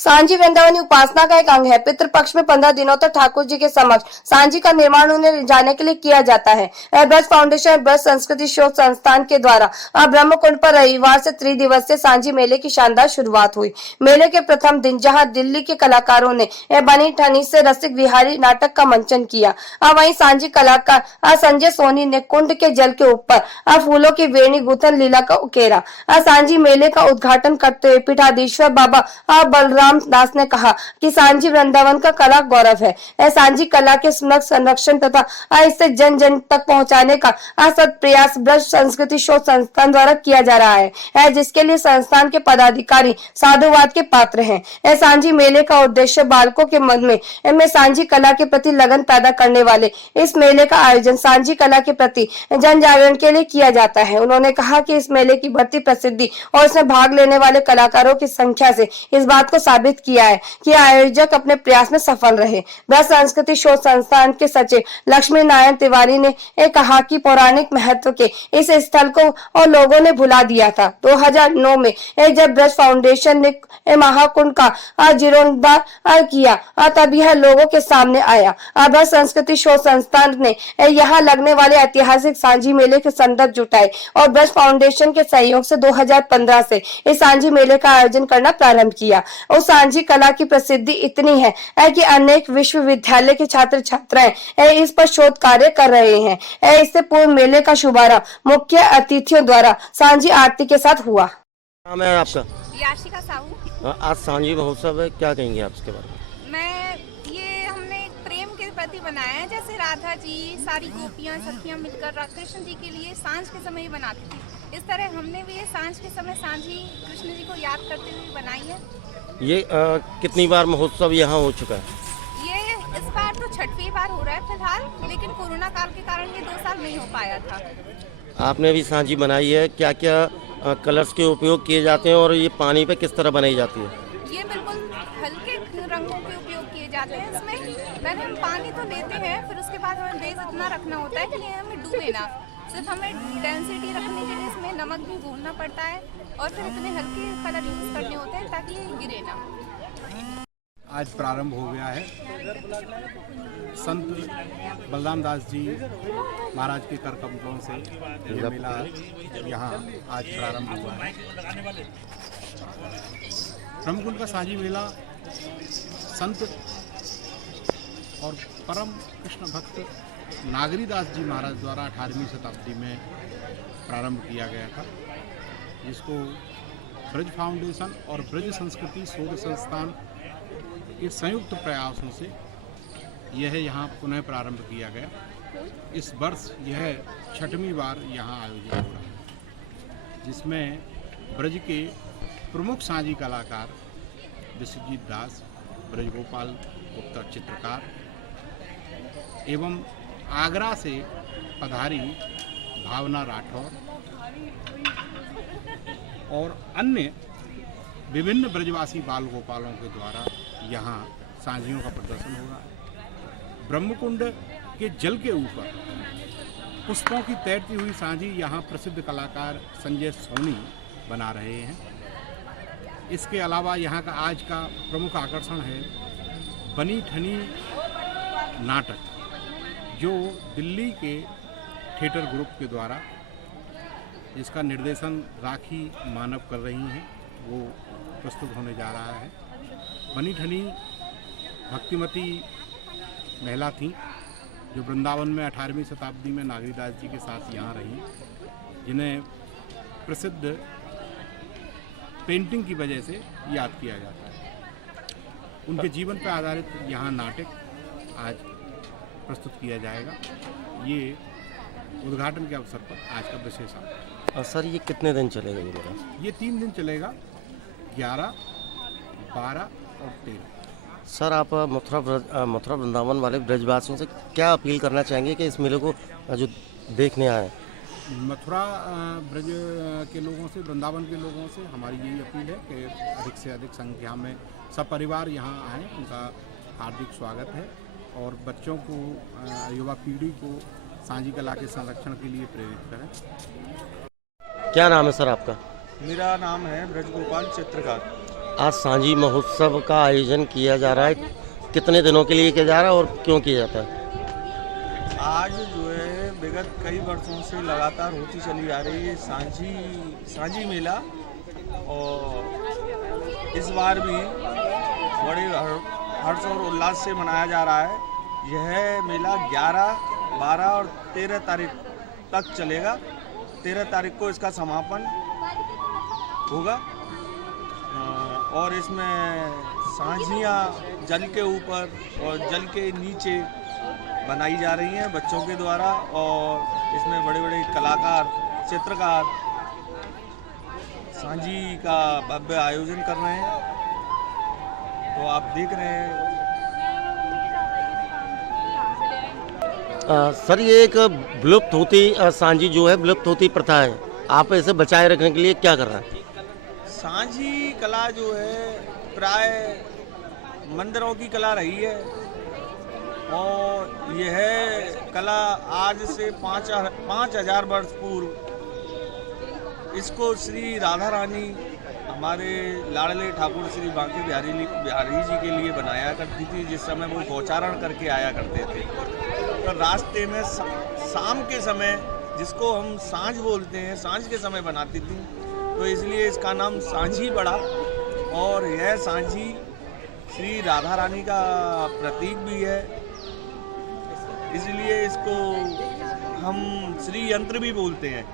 सांझी वृंदावनी उपासना का एक अंग है। पितृपक्ष में 15 दिनों तक ठाकुर जी के समक्ष सांझी का निर्माण उन्हें ले जाने के लिए किया जाता है। ब्रज फाउंडेशन ब्रज संस्कृति शोध संस्थान के द्वारा ब्रह्म कुंड पर रविवार से त्रिदिवसीय सांझी मेले की शानदार शुरुआत हुई। मेले के प्रथम दिन जहां दिल्ली के कलाकारों ने बनी ठनी से रसिक विहारी नाटक का मंचन किया, वहीं सांझी कलाकार संजय सोनी ने कुंड के जल के ऊपर फूलों की वेणी गुथन लीला का उकेरा। सांझी मेले का उद्घाटन करते हुए पीठाधीश्वर बाबा बलराम दास ने कहा कि सांझी वृंदावन का कला गौरव है। सांझी कला के संरक्षण तथा इसे जन जन तक पहुंचाने का सत प्रयास ब्रज संस्कृति शोध संस्थान द्वारा किया जा रहा है, जिसके लिए संस्थान के पदाधिकारी साधुवाद के पात्र हैं। सांझी मेले का उद्देश्य बालकों के मन में सांझी कला के प्रति लगन पैदा करने वाले इस मेले का आयोजन सांझी कला के प्रति जन जागरण के लिए किया जाता है। उन्होंने कहा कि इस मेले की बढ़ती प्रसिद्धि और इसमें भाग लेने वाले कलाकारों की संख्या से इस बात को साबित किया है कि आयोजक अपने प्रयास में सफल रहे। ब्रज संस्कृति शोध संस्थान के सचिव लक्ष्मी नारायण तिवारी ने कहा कि पौराणिक महत्व के इस स्थल को और लोगों ने भुला दिया था। 2009 में जब ब्रज फाउंडेशन ने महाकुंड का जीर्णोद्धार किया, तब यह लोगों के सामने आया। ब्रज संस्कृति शोध संस्थान ने यहाँ लगने वाले ऐतिहासिक सांझी मेले के संदर्भ जुटाए और ब्रज फाउंडेशन के सहयोग से 2015 से इस सांझी मेले का आयोजन करना प्रारंभ किया। उस सांझी कला की प्रसिद्धि इतनी है कि अनेक विश्वविद्यालय के छात्र छात्राएं इस पर शोध कार्य कर रहे हैं। इससे पूर्व मेले का शुभारंभ मुख्य अतिथियों द्वारा सांझी आरती के साथ हुआ। नाम है आपका? याशिका साहू। आज सांझी महोत्सव है, क्या कहेंगे आप इसके बारे में? ये हमने प्रेम के प्रति बनाया है, जैसे राधा जी सारी गोपियां सखियां मिलकर कृष्ण जी के लिए सांझ के समय बनाती थी, इस तरह हमने भी ये सांझ के समय सांझी कृष्ण जी को याद करते हुए बनाई है। ये कितनी बार महोत्सव यहाँ हो चुका है? ये इस बार तो 6वीं बार हो रहा है फिलहाल, लेकिन कोरोना काल के कारण ये 2 साल नहीं हो पाया था। आपने भी सांझी बनाई है, क्या क्या कलर्स के उपयोग किए जाते हैं और ये पानी पे किस तरह बनाई जाती है? ये बिल्कुल हल्के रंगों के उपयोग किए जाते हैं। इसमें पहले हम पानी तो लेते हैं, फिर उसके बाद हमें बेस इतना रखना होता है कि ये हमें डूबे ना। सिर्फ हमें डेंसिटी रखने के लिए इसमें नमक भी घोलना पड़ता है और फिर इतने हल्के कलर यूज करने होते हैं ताकि ये गिरे ना। आज प्रारंभ हो गया है। संत बलराम दास जी महाराज के कर कमलों से यह मेला यहाँ आज प्रारंभ हुआ है। ब्रह्मकुंड का सांझी मेला संत और परम कृष्ण भक्त नागरीदास जी महाराज द्वारा 18वीं शताब्दी में प्रारंभ किया गया था, जिसको ब्रज फाउंडेशन और ब्रज संस्कृति शोध संस्थान के संयुक्त प्रयासों से यह यहाँ पुनः प्रारंभ किया गया। इस वर्ष यह 6वीं बार यहाँ आयोजित हो रहा है, जिसमें ब्रज के प्रमुख सांझी कलाकार विश्वजीत दास, ब्रजगोपाल गुप्ता चित्रकार एवं आगरा से पधारी भावना राठौर और अन्य विभिन्न ब्रजवासी बाल गोपालों के द्वारा यहाँ सांझियों का प्रदर्शन होगा। ब्रह्मकुंड के जल के ऊपर पुष्पों की तैरती हुई सांझी यहाँ प्रसिद्ध कलाकार संजय सोनी बना रहे हैं। इसके अलावा यहाँ का आज का प्रमुख आकर्षण है बनी ठनी नाटक, जो दिल्ली के थिएटर ग्रुप के द्वारा, जिसका निर्देशन राखी मानव कर रही हैं, वो प्रस्तुत होने जा रहा है। बनी ठनी भक्तिमती महिला थी जो वृंदावन में 18वीं शताब्दी में नागरीदास जी के साथ यहाँ रही, जिन्हें प्रसिद्ध पेंटिंग की वजह से याद किया जाता है। उनके जीवन पर आधारित यहाँ नाटक आज प्रस्तुत किया जाएगा। ये उद्घाटन के अवसर पर आज का विशेष है। सर, ये कितने दिन चलेगा ये मेला? ये 3 दिन चलेगा, 11, 12 और 13। सर, आप मथुरा वृंदावन वाले ब्रजवासियों से क्या अपील करना चाहेंगे कि इस मेले को जो देखने आए? मथुरा ब्रज के लोगों से, वृंदावन के लोगों से हमारी यही अपील है कि अधिक से अधिक संख्या में सब परिवार यहाँ आएँ। उनका हार्दिक स्वागत है और बच्चों को, युवा पीढ़ी को सांझी कला के संरक्षण के लिए प्रेरित करें। क्या नाम है सर आपका? मेरा नाम है ब्रजगोपाल चित्रकार। आज सांझी महोत्सव का आयोजन किया जा रहा है, कितने दिनों के लिए किया जा रहा है और क्यों किया जाता है? आज जो है विगत कई वर्षों से लगातार होती चली आ रही है सांझी मेला, और इस बार भी बड़े हर्ष और उल्लास से मनाया जा रहा है। यह मेला 11, 12 और 13 तारीख तक चलेगा। 13 तारीख को इसका समापन होगा और इसमें सांझियाँ जल के ऊपर और जल के नीचे बनाई जा रही हैं बच्चों के द्वारा, और इसमें बड़े बड़े कलाकार, चित्रकार सांझी का भव्य आयोजन कर रहे हैं। तो आप देख रहे हैं। सर, ये एक विलुप्त होती सांझी जो है विलुप्त होती प्रथा है, आप इसे बचाए रखने के लिए क्या कर रहे हैं? सांझी कला जो है प्राय मंदिरों की कला रही है, और यह कला आज से 5,000 वर्ष पूर्व इसको श्री राधा रानी, हमारे लाडले ठाकुर श्री बांके बिहारी जी के लिए बनाया करती थी, जिस समय वो गौचारण करके आया करते थे। तो रास्ते में शाम के समय, जिसको हम सांझ बोलते हैं, सांझ के समय बनाती थी, तो इसलिए इसका नाम सांझी पड़ा। और यह सांझी श्री राधा रानी का प्रतीक भी है, इसलिए इसको हम श्री यंत्र भी बोलते हैं।